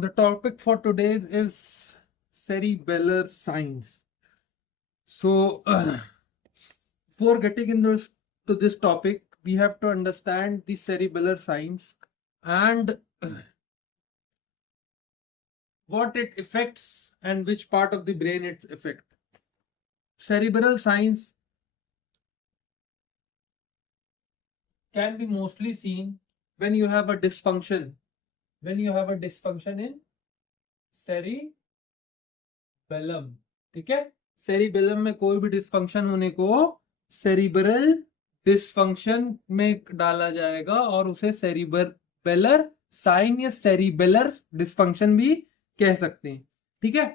The topic for today is cerebellar signs. So, before getting to this topic, we have to understand the cerebellar signs and what it affects and which part of the brain it affects. Cerebral signs can be mostly seen when you have a dysfunction. When you have a dysfunction in cerebellum, ठीक है? Cerebellum में कोई भी dysfunction होने को cerebral dysfunction में डाला जाएगा और उसे सेरिबेलर साइन या सेरिबेलर डिस्फंक्शन भी कह सकते हैं, ठीक है?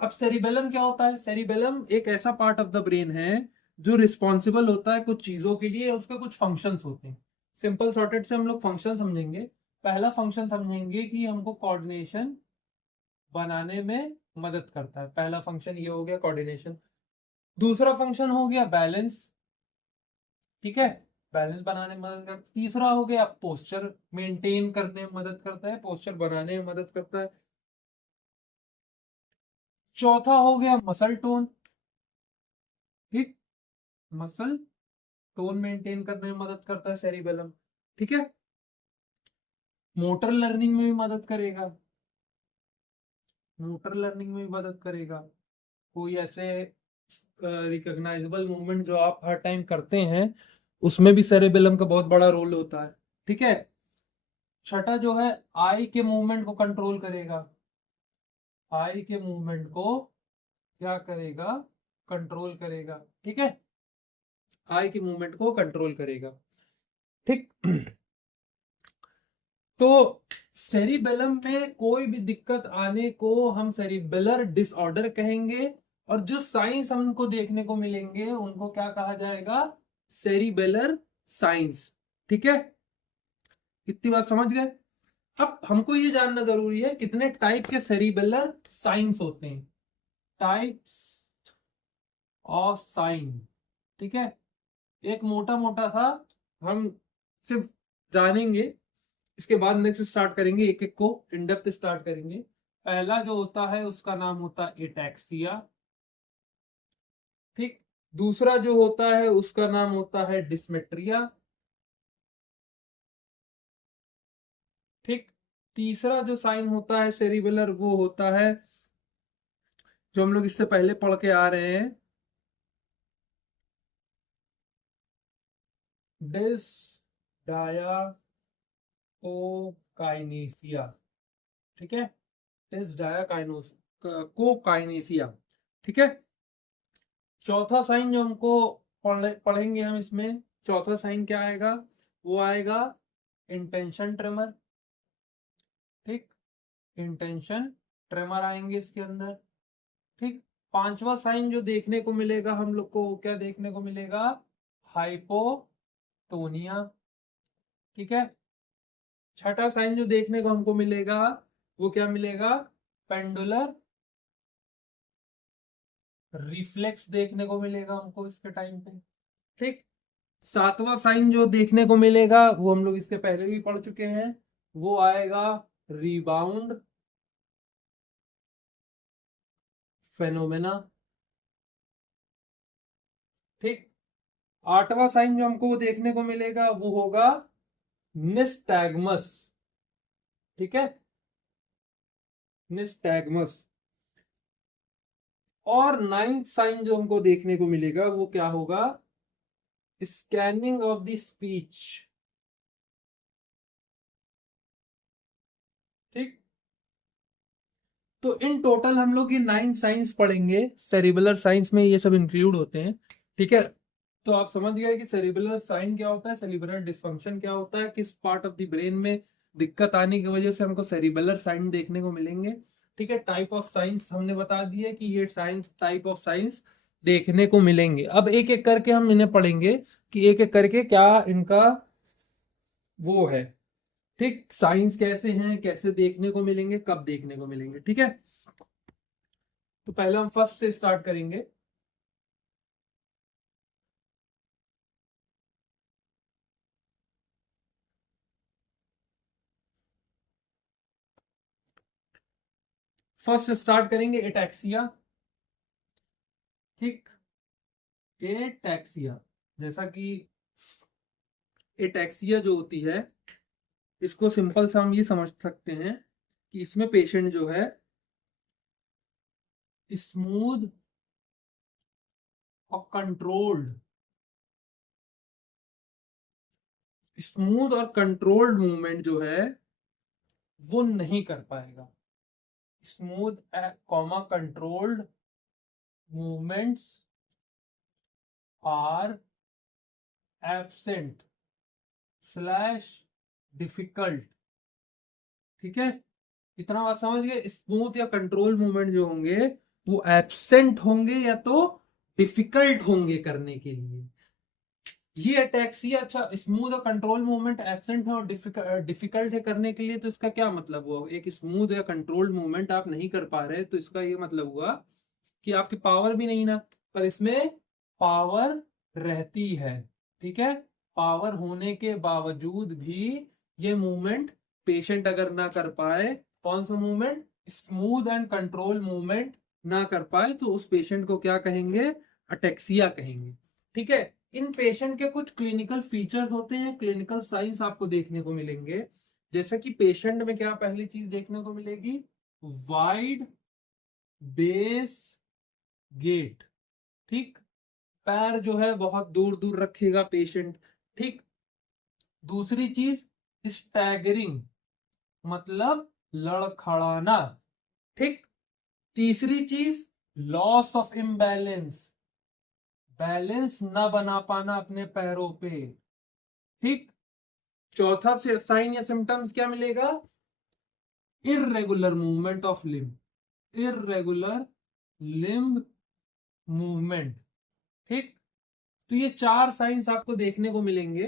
अब सेरिबेलम क्या होता है? सेरिबेलम एक ऐसा पार्ट ऑफ द ब्रेन है जो रिस्पॉन्सिबल होता है कुछ चीजों के लिए, उसके कुछ फंक्शंस होते हैं। सिंपल सॉर्टेड से हम लोग फंक्शन समझेंगे। पहला फंक्शन समझेंगे कि हमको कोऑर्डिनेशन बनाने में मदद करता है। पहला फंक्शन ये हो गया कोऑर्डिनेशन। दूसरा फंक्शन हो गया बैलेंस, ठीक है? बैलेंस बनाने में मदद करता है। तीसरा हो गया पोस्चर मेंटेन करने में मदद करता है, पोस्चर बनाने में मदद करता है। चौथा हो गया मसल टोन, ठीक? मसल टोन मेंटेन करने में मदद करता है सेरिबेलम, ठीक है? मोटर लर्निंग में भी मदद करेगा, मोटर लर्निंग में भी मदद करेगा। कोई ऐसे रिकॉग्नाइजेबल मूवमेंट जो आप हर टाइम करते हैं उसमें भी सेरेबेलम का बहुत बड़ा रोल होता है, ठीक है? छठा जो है आई के मूवमेंट को कंट्रोल करेगा, आई के मूवमेंट को क्या करेगा? कंट्रोल करेगा, ठीक है? आई के मूवमेंट को कंट्रोल करेगा, ठीक? तो सेरिबेलम में कोई भी दिक्कत आने को हम सेरिबेलर डिसऑर्डर कहेंगे और जो साइंस हमको देखने को मिलेंगे उनको क्या कहा जाएगा? सेरिबेलर साइंस, ठीक है? इतनी बात समझ गए? अब हमको ये जानना जरूरी है कितने टाइप के सेरिबेलर साइंस होते हैं, टाइप्स ऑफ साइन, ठीक है? एक मोटा मोटा सा हम सिर्फ जानेंगे, इसके बाद नेक्स्ट स्टार्ट करेंगे, एक एक को इन डेप्थ स्टार्ट करेंगे। पहला जो होता है उसका नाम होता है एटैक्सिया, ठीक? दूसरा जो होता है उसका नाम होता है डिस्मेट्रिया, ठीक? तीसरा जो साइन होता है सेरिबेलर वो होता है जो हम लोग इससे पहले पढ़ के आ रहे हैं, डिस डायाकोकाइनेसिया, ठीक है? डिस डायाकाइनोस कोकाइनेसिया, ठीक है? चौथा साइन जो हमको पढ़ेंगे हम इसमें, चौथा साइन क्या आएगा? वो आएगा इंटेंशन ट्रेमर, ठीक? इंटेंशन ट्रेमर आएंगे इसके अंदर, ठीक? पांचवा साइन जो देखने को मिलेगा हम लोग को, वो क्या देखने को मिलेगा? हाइपोटोनिया, ठीक है? छठा साइन जो देखने को हमको मिलेगा वो क्या मिलेगा? पेंडुलर रिफ्लेक्स देखने को मिलेगा हमको इसके टाइम पे, ठीक? सातवां साइन जो देखने को मिलेगा वो हम लोग इसके पहले भी पढ़ चुके हैं, वो आएगा रिबाउंड फेनोमेना, ठीक? आठवां साइन जो हमको देखने को मिलेगा वो होगा निस्टैगमस, ठीक है? निस्टैगमस। और नाइन्थ साइन जो हमको देखने को मिलेगा वो क्या होगा? स्कैनिंग ऑफ द स्पीच, ठीक? तो इन टोटल हम लोग ये 9 साइंस पढ़ेंगे, सेरिबुलर साइंस में ये सब इंक्लूड होते हैं, ठीक है? तो आप समझ गए कि सेरिबुलर साइन क्या होता है, सेरिबुलर डिस्फंक्शन क्या होता है, किस पार्ट ऑफ द ब्रेन में दिक्कत आने की वजह से हमको सेरिबुलर साइन देखने को मिलेंगे, ठीक है? टाइप ऑफ साइंस हमने बता दिया कि ये साइंस टाइप ऑफ साइंस देखने को मिलेंगे। अब एक एक करके हम इन्हें पढ़ेंगे कि एक एक करके क्या इनका वो है, ठीक? साइंस कैसे हैं, कैसे देखने को मिलेंगे, कब देखने को मिलेंगे, ठीक है? तो पहले हम फर्स्ट से स्टार्ट करेंगे। फर्स्ट स्टार्ट करेंगे एटैक्सिया। ठीक, एटैक्सिया, जैसा कि एटैक्सिया जो होती है, इसको सिंपल सा हम ये समझ सकते हैं कि इसमें पेशेंट जो है स्मूथ और कंट्रोल्ड मूवमेंट जो है वो नहीं कर पाएगा। Smooth comma controlled movements are absent slash difficult. ठीक है, इतना बात समझ गए। स्मूथ या कंट्रोल मूवमेंट जो होंगे वो एब्सेंट होंगे या तो डिफिकल्ट होंगे करने के लिए। ये अटैक्सिया, अच्छा स्मूथ और कंट्रोल मूवमेंट एब्सेंट है और डिफिकल्ट है करने के लिए, तो इसका क्या मतलब हुआ? एक स्मूथ या कंट्रोल्ड मूवमेंट आप नहीं कर पा रहे, तो इसका ये मतलब हुआ कि आपकी पावर भी नहीं ना, पर इसमें पावर रहती है। ठीक है, पावर होने के बावजूद भी ये मूवमेंट पेशेंट अगर ना कर पाए, कौन सा movement, smooth and control movement ना कर पाए, तो उस पेशेंट को क्या कहेंगे? अटैक्सिया कहेंगे। ठीक है, इन पेशेंट के कुछ क्लिनिकल फीचर्स होते हैं, क्लिनिकल साइंस आपको देखने को मिलेंगे। जैसा कि पेशेंट में क्या पहली चीज देखने को मिलेगी? Wide base gait. ठीक, पैर जो है बहुत दूर दूर रखेगा पेशेंट। ठीक, दूसरी चीज स्टैगरिंग, मतलब लड़खड़ाना। ठीक, तीसरी चीज लॉस ऑफ इम्बैलेंस, बैलेंस ना बना पाना अपने पैरों पे। ठीक, चौथा से साइन या सिम्टम्स क्या मिलेगा? Irregular movement of limb, irregular limb movement. ठीक, तो ये चार साइंस आपको देखने को मिलेंगे।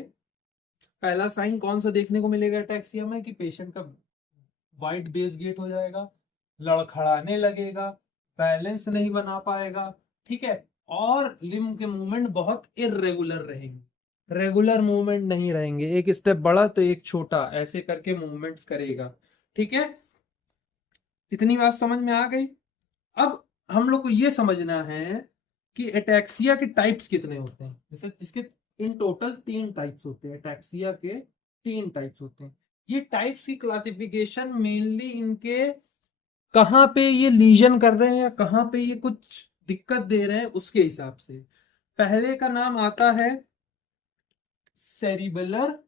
पहला साइन कौन सा देखने को मिलेगा अटैक्सिया में? कि पेशेंट का वाइड बेस गेट हो जाएगा, लड़खड़ाने लगेगा, बैलेंस नहीं बना पाएगा। ठीक है, और लिम्ब के मूवमेंट बहुत इर्रेगुलर रहेंगे, रेगुलर मूवमेंट नहीं रहेंगे, एक स्टेप बड़ा तो एक छोटा, ऐसे करके मूवमेंट्स करेगा। ठीक है, इतनी बात समझ में आ गई। अब हम लोग को ये समझना है कि एटैक्सिया के टाइप्स कितने होते हैं। जैसे इसके इन टोटल 3 टाइप्स होते हैं, एटैक्सिया के 3 टाइप्स होते हैं। ये टाइप्स की क्लासिफिकेशन मेनली इनके कहाँ पे ये लीजन कर रहे हैं या कहाँ पे ये कुछ दिक्कत दे रहे हैं उसके हिसाब से। पहले का नाम आता है सेरिबेलर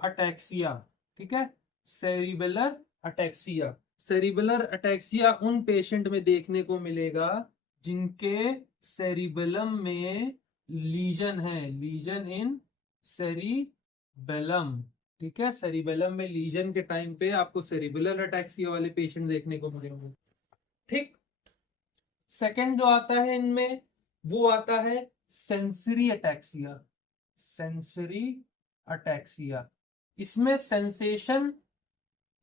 अटैक्सिया। ठीक है, सेरिबेलर अटैक्सिया। सेरिबेलर अटैक्सिया उन पेशेंट में देखने को मिलेगा जिनके सेरिबेलम में लीजन है, लीजन इन सेरिबेलम। ठीक है, सेरिबेलम में लीजन के टाइम पे आपको सेरिबेलर अटैक्सिया वाले पेशेंट देखने को मिलेंगे। ठीक, सेकंड जो आता है इनमें वो आता है सेंसरी अटैक्सिया। सेंसरी अटैक्सिया, इसमें सेंसेशन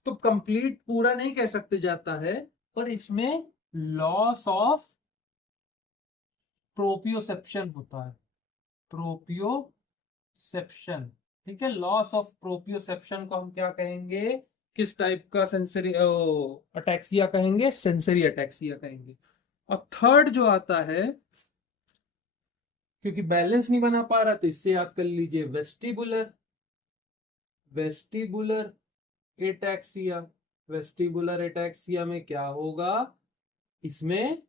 तो कंप्लीट पूरा नहीं कह सकते जाता है, पर इसमें लॉस ऑफ प्रोपियोसेप्शन होता है, प्रोपियोसेप्शन। ठीक है, लॉस ऑफ प्रोपियोसेप्शन को हम क्या कहेंगे? किस टाइप का सेंसरी अटैक्सिया कहेंगे? सेंसरी अटैक्सिया कहेंगे। और थर्ड जो आता है, क्योंकि बैलेंस नहीं बना पा रहा तो इससे याद कर लीजिए, vestibular, vestibular ataxia. Vestibular ataxia में क्या होगा? इसमें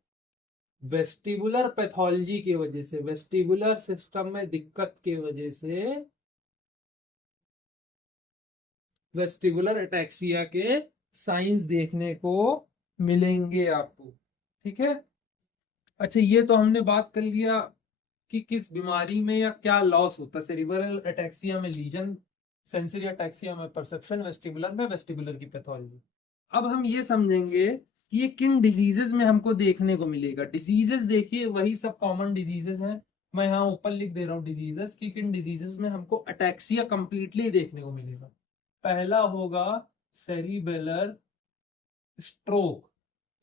वेस्टिबुलर पैथोलॉजी की वजह से, वेस्टिबुलर सिस्टम में दिक्कत की वजह से वेस्टिबुलर एटैक्सिया के साइंस देखने को मिलेंगे आपको। ठीक है, अच्छा ये तो हमने बात कर लिया कि किस बीमारी में या क्या लॉस होता है। सेरिब्रल अटैक्सिया में लीजन, सेंसरी अटैक्सिया में परसेप्शन, वेस्टिबुलर में वेस्टिबुलर की पैथोलॉजी। अब हम ये समझेंगे कि ये किन डिजीजेस में हमको देखने को मिलेगा। डिजीजेस देखिए वही सब कॉमन डिजीजेस हैं, मैं यहाँ ऊपर लिख दे रहा हूँ डिजीजेस कि किन डिजीजेस में हमको अटैक्सिया कंप्लीटली देखने को मिलेगा। पहला होगा सेरिबेलर स्ट्रोक।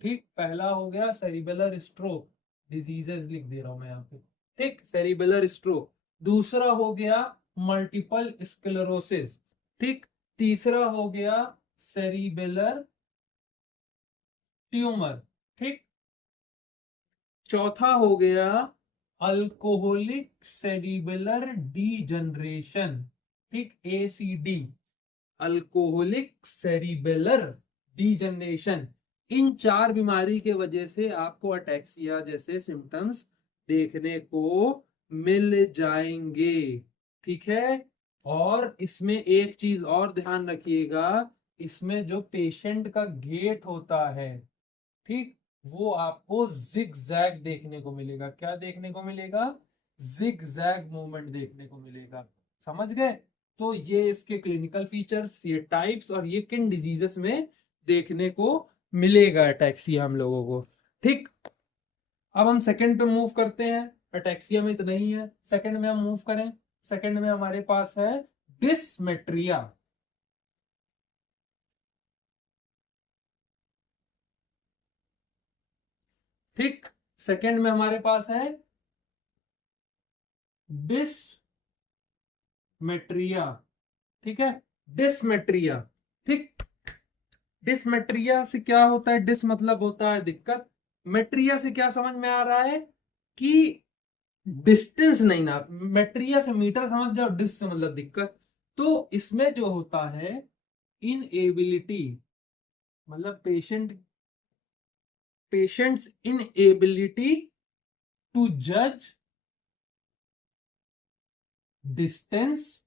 ठीक, पहला हो गया सेरिबेलर स्ट्रोक, डिजीजेस लिख दे रहा हूं मैं यहाँ पे। ठीक, सेरिबेलर स्ट्रोक। दूसरा हो गया मल्टीपल स्क्लेरोसिस। ठीक, तीसरा हो गया सेरिबेलर ट्यूमर। ठीक, चौथा हो गया अल्कोहलिक सेरिबेलर डीजनरेशन। ठीक, ACD, अल्कोहलिक सेरिबेलर डीजनरेशन। इन चार बीमारी के वजह से आपको अटैक्सिया जैसे सिम्टम्स देखने को मिल जाएंगे। ठीक है, और इसमें एक चीज और ध्यान रखिएगा, इसमें जो पेशेंट का गेट होता है, ठीक, वो आपको जिग जैग देखने को मिलेगा। क्या देखने को मिलेगा? जिग जैग मूवमेंट देखने को मिलेगा। समझ गए? तो ये इसके क्लिनिकल फीचर्स, ये टाइप्स, और ये किन डिजीजेस में देखने को मिलेगा अटैक्सिया हम लोगों को। ठीक, अब हम सेकंड पे मूव करते हैं। अटैक्सिया में इतना ही है। सेकंड में हम मूव करें। सेकंड में हमारे पास है डिस्मेट्रिया। ठीक, सेकंड में हमारे पास है डिसमेट्रिया। ठीक है, डिसमेट्रिया। ठीक, डिसमेट्रिया से क्या होता है? डिस मतलब होता है दिक्कत, मेट्रिया से क्या समझ में आ रहा है कि डिस्टेंस नहीं ना, मेट्रिया से मीटर समझ जाओ, डिस से मतलब दिक्कत। तो इसमें जो होता है इनएबिलिटी, मतलब पेशेंट्स इनएबिलिटी टू जज डिस्टेंस,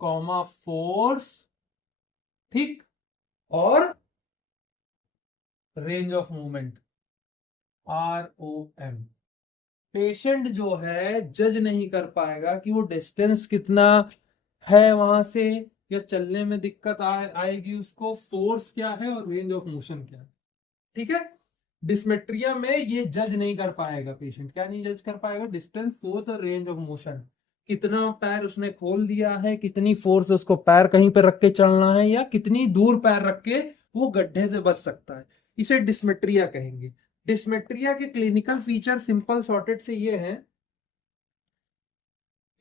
कॉमा फोर्स, ठीक, और range of movement, ROM। Patient जो है जज नहीं कर पाएगा कि वो डिस्टेंस कितना है वहां से, या चलने में दिक्कत आएगी उसको, फोर्स क्या है और रेंज ऑफ मोशन क्या है। ठीक है, डिस्मेट्रिया में ये जज नहीं कर पाएगा पेशेंट। क्या नहीं जज कर पाएगा? डिस्टेंस, फोर्स और रेंज ऑफ मोशन। कितना पैर उसने खोल दिया है, कितनी फोर्स उसको पैर कहीं पर रख के चलना है, या कितनी दूर पैर रख के वो गड्ढे से बच सकता है, इसे डिस्मेट्रिया कहेंगे। डिस्मेट्रिया के क्लिनिकल फीचर सिंपल सॉर्टेड से ये है।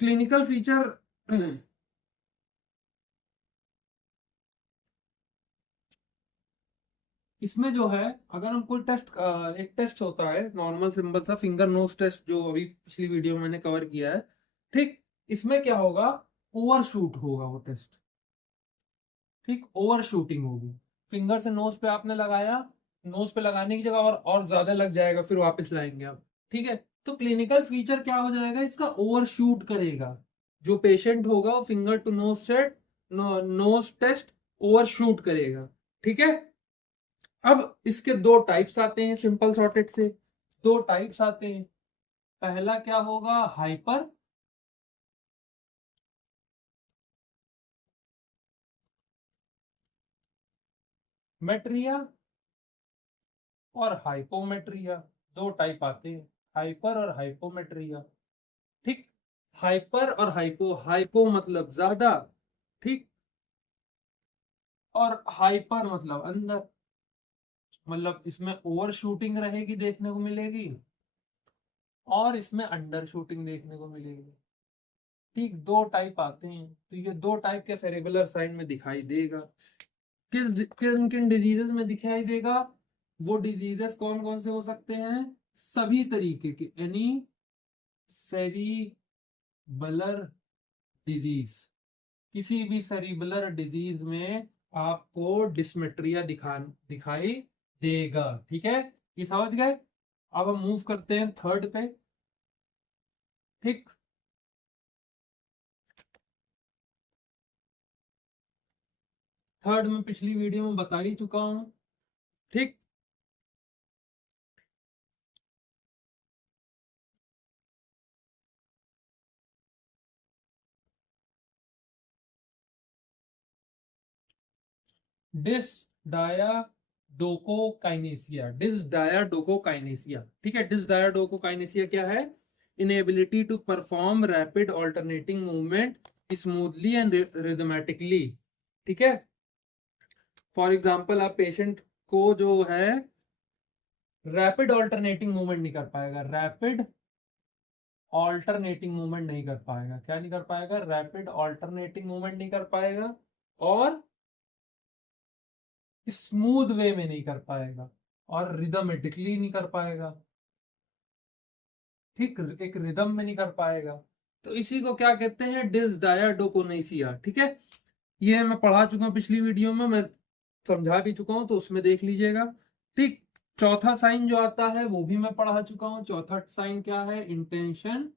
क्लिनिकल फीचर इसमें जो है, अगर हम कोई टेस्ट, एक टेस्ट होता है नॉर्मल सिंपल सा फिंगर नोज टेस्ट, जो अभी पिछली वीडियो में मैंने कवर किया है। ठीक, इसमें क्या होगा? ओवर शूट होगा वो टेस्ट। ठीक, ओवर शूटिंग होगी। फिंगर से नोज पे आपने लगाया, नोज पे लगाने की जगह और ज्यादा लग जाएगा, फिर वापस लाएंगे आप। ठीक है, तो क्लिनिकल फीचर क्या हो जाएगा इसका? ओवर शूट करेगा। जो पेशेंट होगा वो finger to nose set, nose test overshoot करेगा। ठीक है, अब इसके दो टाइप्स आते हैं सिंपल सॉर्टेड से। दो टाइप्स आते हैं। पहला क्या होगा? हाइपर मेट्रिया और हाइपोमेट्रिया। दो टाइप आते हैं, हाइपर और हाइपोमेट्रिया। ठीक, हाइपर और हाइपो, हाइपो मतलब ज्यादा, ठीक, और हाइपर मतलब अंदर, मतलब इसमें ओवर शूटिंग रहेगी देखने को मिलेगी, और इसमें अंडर शूटिंग देखने को मिलेगी। ठीक, दो टाइप आते हैं। तो ये दो टाइप के सेरेबुलर साइन में दिखाई देगा। किन किन किन डिजीजेस में दिखाई देगा? वो डिजीजेस कौन कौन से हो सकते हैं? सभी तरीके के, एनी सेरिबलर डिजीज, किसी भी सेरिबलर डिजीज में आपको डिस्मेट्रिया दिखाई देगा। ठीक है, ये समझ गए? अब हम मूव करते हैं थर्ड पे। ठीक, थर्ड में पिछली वीडियो में बता ही चुका हूं। ठीक, डिस डायाडोकोकाइनेसिया। डिस डायाडोकोकाइनेसिया, ठीक है, डिस डायाडोकोकाइनेसिया क्या है? Inability to perform rapid alternating movement smoothly and rhythmically. ठीक है, फॉर एग्जांपल आप पेशेंट को जो है रैपिड ऑल्टरनेटिंग मूवमेंट नहीं कर पाएगा, रैपिड ऑल्टरनेटिंग मूवमेंट नहीं कर पाएगा। क्या नहीं कर पाएगा? रैपिड ऑल्टरनेटिंग मूवमेंट नहीं कर पाएगा, और स्मूथ वे में नहीं कर पाएगा और रिदमेटिकली नहीं कर पाएगा, ठीक, एक रिदम में नहीं कर पाएगा। तो इसी को क्या कहते हैं, डिसडायाडोकोनेसिया, ठीक है। ये मैं पढ़ा चुका हूँ पिछली वीडियो में, मैं समझा भी चुका हूँ, तो उसमें देख लीजिएगा, ठीक। चौथा साइन जो आता है वो भी मैं पढ़ा चुका हूँ। चौथा साइन क्या है, इंटेंशन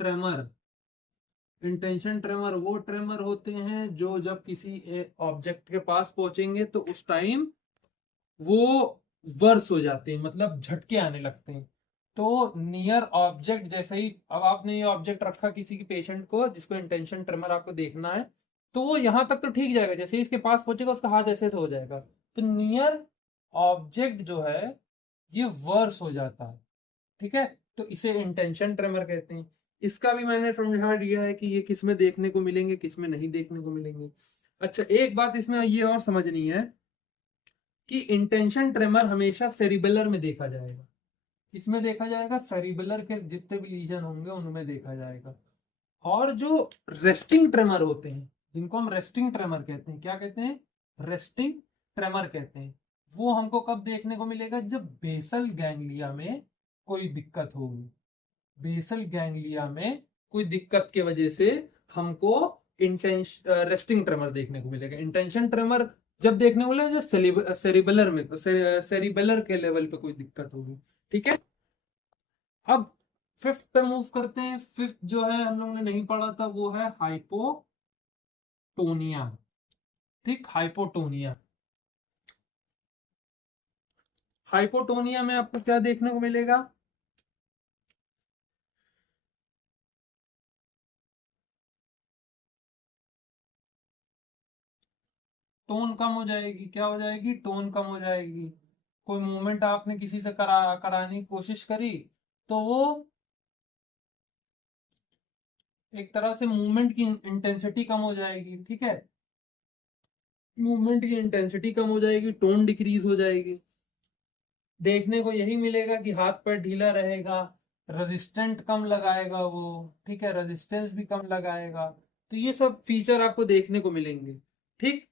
ट्रेमर। इंटेंशन ट्रेमर वो ट्रेमर होते हैं जो जब किसी ऑब्जेक्ट के पास पहुंचेंगे तो उस टाइम वो वर्स हो जाते हैं, मतलब झटके आने लगते हैं। तो नियर ऑब्जेक्ट जैसे ही, अब आपने ये ऑब्जेक्ट रखा किसी की पेशेंट को जिसको इंटेंशन ट्रेमर आपको देखना है, तो वो यहां तक तो ठीक जाएगा, जैसे ही इसके पास पहुंचेगा उसका हाथ ऐसे से हो जाएगा। तो नियर ऑब्जेक्ट जो है ये वर्स हो जाता है, ठीक है। तो इसे इंटेंशन ट्रेमर कहते हैं। इसका भी मैंने समझा दिया है कि ये किस में देखने को मिलेंगे, किस में नहीं देखने को मिलेंगे। अच्छा, एक बात इसमें ये और समझनी है कि इंटेंशन ट्रेमर हमेशा सेरिबेलर में देखा जाएगा। इसमें देखा जाएगा, सेरिबेलर के जितने भी लीजन होंगे उनमें देखा जाएगा। और जो रेस्टिंग ट्रेमर होते हैं, जिनको हम रेस्टिंग ट्रेमर कहते हैं, क्या कहते हैं, रेस्टिंग ट्रेमर कहते हैं, वो हमको कब देखने को मिलेगा, जब बेसल गैंग्लिया में कोई दिक्कत होगी। बेसल गैंग्लिया में कोई दिक्कत के वजह से हमको रेस्टिंग ट्रेमर देखने को मिलेगा। इंटेंशन ट्रेमर जब देखने को मिलेगा जब सेरिबेलर में, सेरिबेलर के लेवल पे कोई दिक्कत होगी, ठीक है। अब फिफ्थ पे मूव करते हैं। फिफ्थ जो है हम लोग ने नहीं पढ़ा था, वो है हाइपोटोनिया, ठीक, हाइपोटोनिया। हाइपोटोनिया में आपको क्या देखने को मिलेगा, टोन कम हो जाएगी। क्या हो जाएगी, टोन कम हो जाएगी। कोई मूवमेंट आपने किसी से कराने की कोशिश करी तो वो एक तरह से मूवमेंट की इंटेंसिटी कम हो जाएगी, ठीक है। मूवमेंट की इंटेंसिटी कम हो जाएगी, टोन डिक्रीज हो जाएगी। देखने को यही मिलेगा कि हाथ पैर ढीला रहेगा, रेजिस्टेंट कम लगाएगा वो, ठीक है, रेजिस्टेंस भी कम लगाएगा। तो ये सब फीचर आपको देखने को मिलेंगे, ठीक।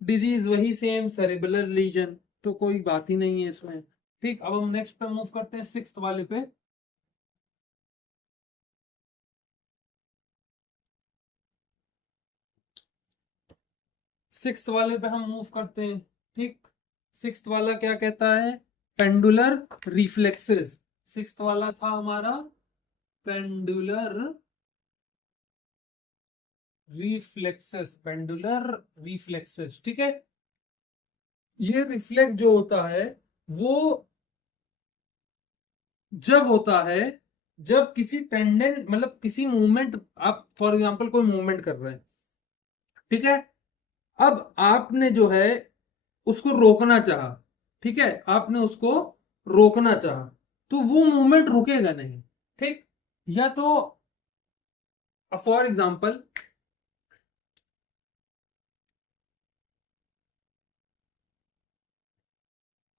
डिजीज वही सेम, सेरेबुलर लीजन, तो कोई बात ही नहीं है इसमें, ठीक। अब हम नेक्स्ट पे मूव करते हैं, सिक्स्थ वाले पे। सिक्स्थ वाले पे हम मूव करते हैं, ठीक। सिक्स्थ वाला क्या कहता है, पेंडुलर रिफ्लेक्सेस। सिक्स्थ वाला था हमारा पेंडुलर रिफ्लेक्सेस, पेंडुलर रिफ्लेक्सेस, ठीक है। ये रिफ्लेक्स जो होता है वो जब होता है जब किसी टेंडेंट, मतलब किसी मूवमेंट, आप फॉर एग्जांपल कोई मूवमेंट कर रहे हैं, ठीक है। अब आपने जो है उसको रोकना चाहा, ठीक है, आपने उसको रोकना चाहा, तो वो मूवमेंट रुकेगा नहीं, ठीक। या तो फॉर एग्जांपल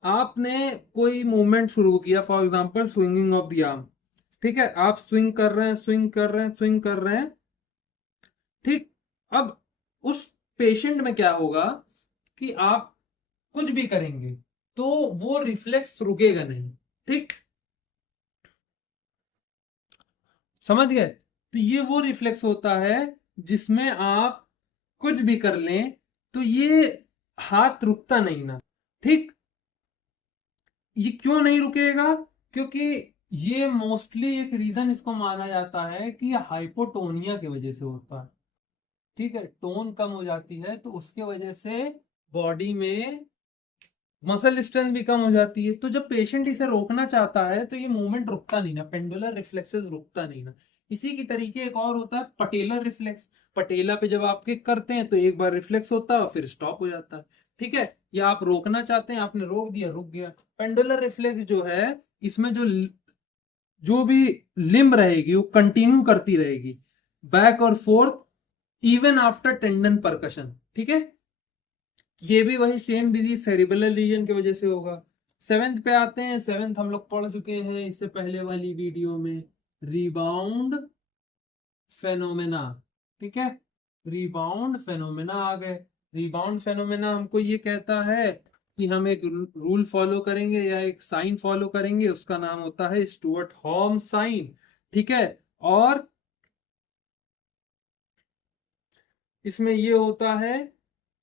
आपने कोई मूवमेंट शुरू किया, for example swinging of the arm, ठीक है, आप स्विंग कर रहे हैं, स्विंग कर रहे हैं, स्विंग कर रहे हैं, ठीक। अब उस पेशेंट में क्या होगा कि आप कुछ भी करेंगे तो वो रिफ्लेक्स रुकेगा नहीं, ठीक, समझ गए। तो ये वो रिफ्लेक्स होता है जिसमें आप कुछ भी कर लें तो ये हाथ रुकता नहीं ना, ठीक। ये क्यों नहीं रुकेगा, क्योंकि ये मोस्टली एक रीजन इसको माना जाता है कि ये हाइपोटोनिया की वजह से होता है, ठीक है। टोन कम हो जाती है तो उसके वजह से बॉडी में मसल स्ट्रेंथ भी कम हो जाती है। तो जब पेशेंट इसे रोकना चाहता है तो ये मूवमेंट रुकता नहीं ना, पेंडुलर रिफ्लेक्सेस रुकता नहीं ना। इसी की तरीके एक और होता है पटेलर रिफ्लेक्स। पटेला पे जब आप किक करते हैं तो एक बार रिफ्लेक्स होता है और फिर स्टॉप हो जाता है, ठीक है। या आप रोकना चाहते हैं, आपने रोक दिया, रुक गया। पेंडुलर रिफ्लेक्स जो है, इसमें जो भी लिम्ब रहेगी वो कंटिन्यू करती रहेगी, बैक और fourth, even after tendon percussion, ठीक है। ये भी वही सेम डिजीज सेरिबेलर लीजन की वजह से होगा। सेवेंथ पे आते हैं। सेवेंथ हम लोग पढ़ चुके हैं इससे पहले वाली वीडियो में, रिबाउंड फेनोमेना, ठीक है। रिबाउंड फेनोमेना आ गए। रिबाउंड फेनोमेना हमको ये कहता है कि हम एक रूल फॉलो करेंगे या एक साइन फॉलो करेंगे, उसका नाम होता है स्टुअर्ट हॉर्म साइन। ठीक है, और इसमें ये होता है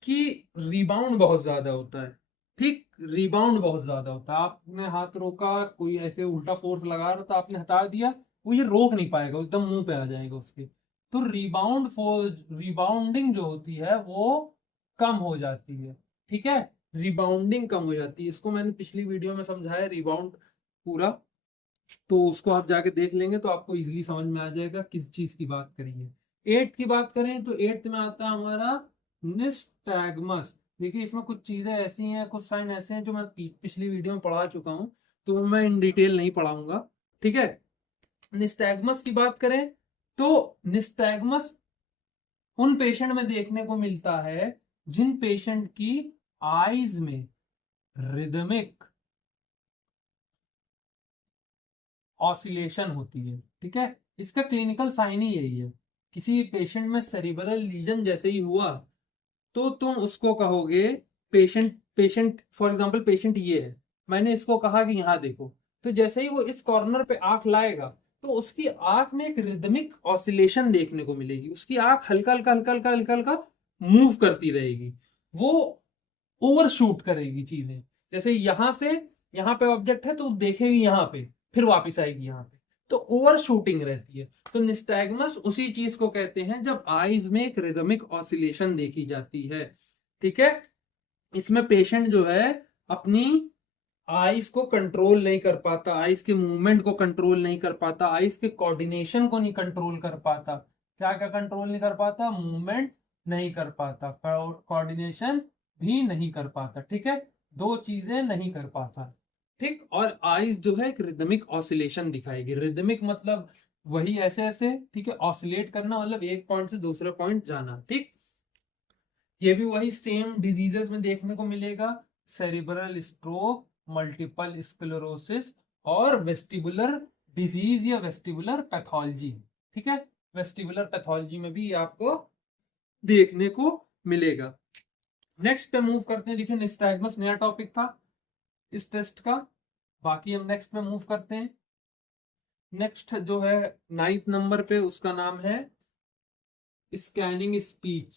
कि रिबाउंड बहुत ज्यादा होता है। ठीक, रिबाउंड बहुत ज्यादा होता है। आपने हाथ रोका, कोई ऐसे उल्टा फोर्स लगा रहा था, आपने हटा दिया, वो ये रोक नहीं पाएगा, एकदम मुंह पे आ जाएगा उसके। तो रिबाउंड फोर्स, रिबाउंडिंग जो होती है वो कम हो जाती है। ठीक है, रिबाउंडिंग कम हो जाती है। इसको मैंने पिछली वीडियो में समझाया रिबाउंड पूरा, तो उसको आप जाके देख लेंगे तो आपको इजीली समझ में आ जाएगा किस चीज की बात करी है। एट्थ की बात करें तो एट्थ में आता है हमारा निस्टैग्मस। देखिए इसमें कुछ चीजें ऐसी हैं, कुछ साइन ऐसे हैं जो मैं पिछली वीडियो में पढ़ा चुका हूं, तो मैं इन डिटेल नहीं पढ़ाऊंगा। ठीक है, निस्टैग्मस की बात करें तो निस्टैग्मस उन पेशेंट में देखने को मिलता है जिन पेशेंट की आईज में रिदमिक ऑसिलेशन होती है। ठीक है, इसका क्लिनिकल साइन ही यही है। किसी पेशेंट में सेरिब्रल लीजन जैसे ही हुआ तो तुम उसको कहोगे, patient patient for example patient ये है, मैंने इसको कहा कि यहाँ देखो, तो जैसे ही वो इस कॉर्नर पे आंख लाएगा तो उसकी आंख में एक रिदमिक ऑसिलेशन देखने को मिलेगी। उसकी आंख हल्का हल्का हल्का हल्का हल्का हल्का मूव करती रहेगी, वो ओवरशूट करेगी चीजें। जैसे यहां से यहाँ पे ऑब्जेक्ट है तो देखेगी यहाँ पे, फिर वापस आएगी यहाँ पे, तो ओवर शूटिंग रहती है। तो निस्टैग्मस उसी चीज को कहते हैं जब आईज में एक रिदमिक ऑसिलेशन देखी जाती है। ठीक है, इसमें पेशेंट जो है अपनी आईज को कंट्रोल नहीं कर पाता, आईज के मूवमेंट को कंट्रोल नहीं कर पाता, आईज के कोऑर्डिनेशन को नहीं कंट्रोल कर पाता। क्या क्या कंट्रोल नहीं कर पाता? मूवमेंट नहीं कर पाता, कोऑर्डिनेशन भी नहीं कर पाता। ठीक है, दो चीजें नहीं कर पाता। ठीक, और आईज जो है एक रिदमिक ऑसिलेशन दिखाएगी। रिदमिक मतलब वही ऐसे ऐसे, ठीक है, ऑसिलेट करना मतलब एक पॉइंट से दूसरे पॉइंट जाना। ठीक, ये भी वही सेम डिजीजेस में देखने को मिलेगा, सेरिब्रल स्ट्रोक, मल्टीपल स्क्लेरोसिस और वेस्टिबुलर डिजीज या वेस्टिबुलर पैथोलॉजी। ठीक है, वेस्टिबुलर पैथोलॉजी में भी आपको देखने को मिलेगा। नेक्स्ट पे मूव करते हैं। देखिए निस्टैग्मस नया टॉपिक था इस टेस्ट का, बाकी हम नेक्स्ट पे मूव करते हैं। नेक्स्ट जो है 9th नंबर पे, उसका नाम है स्कैनिंग स्पीच।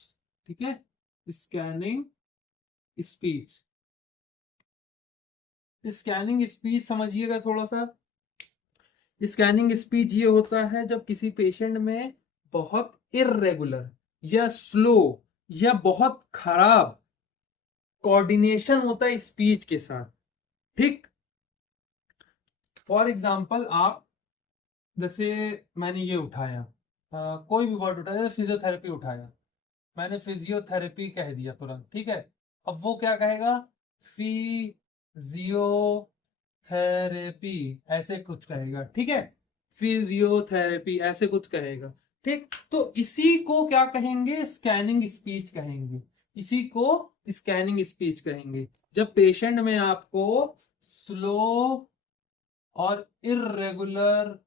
ठीक है, स्कैनिंग स्पीच। स्कैनिंग स्पीच समझिएगा थोड़ा सा। स्कैनिंग स्पीच ये होता है जब किसी पेशेंट में बहुत इर्रेगुलर या स्लो या बहुत खराब कोऑर्डिनेशन होता है स्पीच के साथ। ठीक, फॉर एग्जाम्पल आप, जैसे मैंने ये उठाया, कोई भी वर्ड उठाया, फिजियोथेरेपी उठाया, मैंने फिजियोथेरेपी कह दिया तुरंत। ठीक है, अब वो क्या कहेगा? फिजियोथेरेपी ऐसे कुछ कहेगा। ठीक है, फिजियोथेरेपी ऐसे कुछ कहेगा। ठीक, तो इसी को क्या कहेंगे? स्कैनिंग स्पीच कहेंगे। इसी को स्कैनिंग स्पीच कहेंगे जब पेशेंट में आपको स्लो और इर्रेगुलर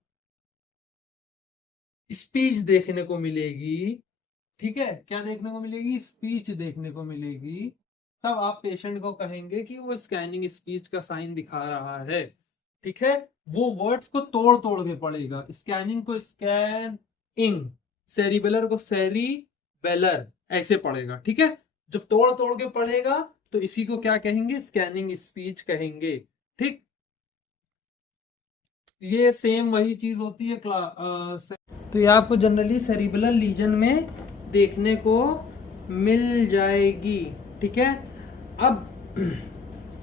स्पीच देखने को मिलेगी। ठीक है, क्या देखने को मिलेगी? स्पीच देखने को मिलेगी। तब आप पेशेंट को कहेंगे कि वो स्कैनिंग स्पीच का साइन दिखा रहा है। ठीक है, वो वर्ड्स को तोड़ तोड़ के पढ़ेगा। स्कैनिंग को स्कैन इंग, सेरिबेलर को सेरी बेलर ऐसे पढ़ेगा। ठीक है, जब तोड़ तोड़ के पढ़ेगा तो इसी को क्या कहेंगे? स्कैनिंग स्पीच कहेंगे। ठीक, ये सेम वही चीज होती है तो ये आपको जनरली सेरिबेलर लीजन में देखने को मिल जाएगी। ठीक है, अब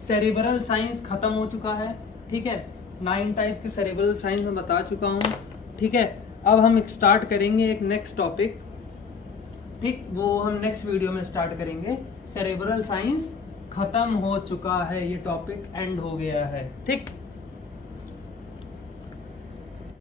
सेरिब्रल साइंस खत्म हो चुका है। ठीक है, 9 टाइप्स के सेरिब्रल साइंस में बता चुका हूँ। ठीक है, अब हम स्टार्ट करेंगे एक नेक्स्ट टॉपिक। ठीक, वो हम नेक्स्ट वीडियो में स्टार्ट करेंगे। सेरिब्रल साइंस खत्म हो चुका है, ये टॉपिक एंड हो गया है। ठीक।